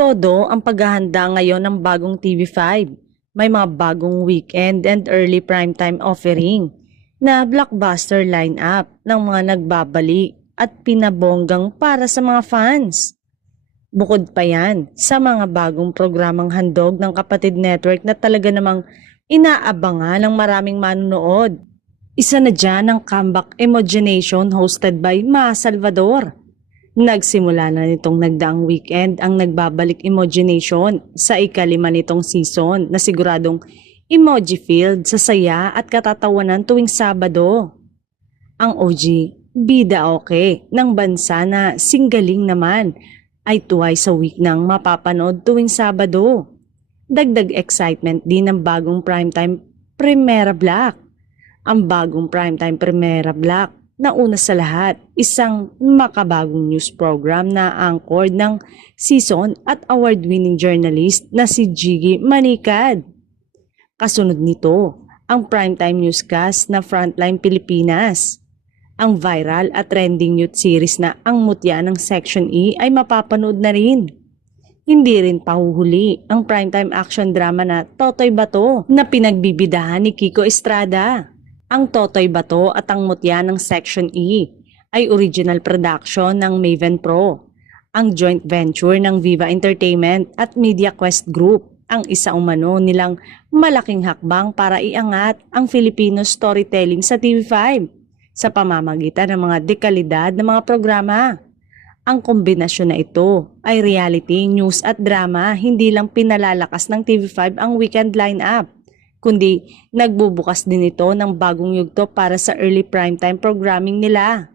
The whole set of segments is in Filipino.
Todo ang paghahanda ngayon ng bagong TV5. May mga bagong weekend and early primetime offering na blockbuster lineup ng mga nagbabalik at pinabonggang para sa mga fans. Bukod pa yan sa mga bagong programang handog ng Kapatid Network na talaga namang inaabangan ng maraming manonood. Isa na dyan ang Comeback Imagination hosted by Ma Salvador. Nagsimula na nitong nagdaang weekend ang nagbabalik Imagination sa ikalima nitong season na siguradong emoji-filled sa saya at katatawanan tuwing Sabado. Ang OG, bida okay ng bansa na singgaling naman ay twice a week nang mapapanood tuwing Sabado. Dagdag excitement din ng bagong primetime Primera Black. Ang bagong primetime Primera Black na una sa lahat, isang makabagong news program na anchored ng season at award-winning journalist na si Jiggy Manikad. Kasunod nito, ang primetime newscast na Frontline Pilipinas. Ang viral at trending youth series na Ang Mutya ng Section E ay mapapanood na rin. Hindi rin pahuhuli ang primetime action drama na Totoy Bato na pinagbibidahan ni Kiko Estrada. Ang Totoy Bato at Ang Mutya ng Section E ay original production ng Maven Pro, ang joint venture ng Viva Entertainment at Media Quest Group, ang isa umano nilang malaking hakbang para iangat ang Filipino storytelling sa TV5 sa pamamagitan ng mga dekalidad na mga programa. Ang kombinasyon na ito ay reality, news at drama, hindi lang pinalalakas ng TV5 ang weekend lineup, kundi nagbubukas din ito ng bagong yugto para sa early primetime programming nila.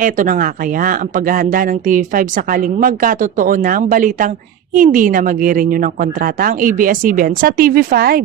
Eto na nga kaya ang paghahanda ng TV5 sakaling magkatotoo na ang balitang hindi na mag-i-renew ng kontrata ang ABS-CBN sa TV5.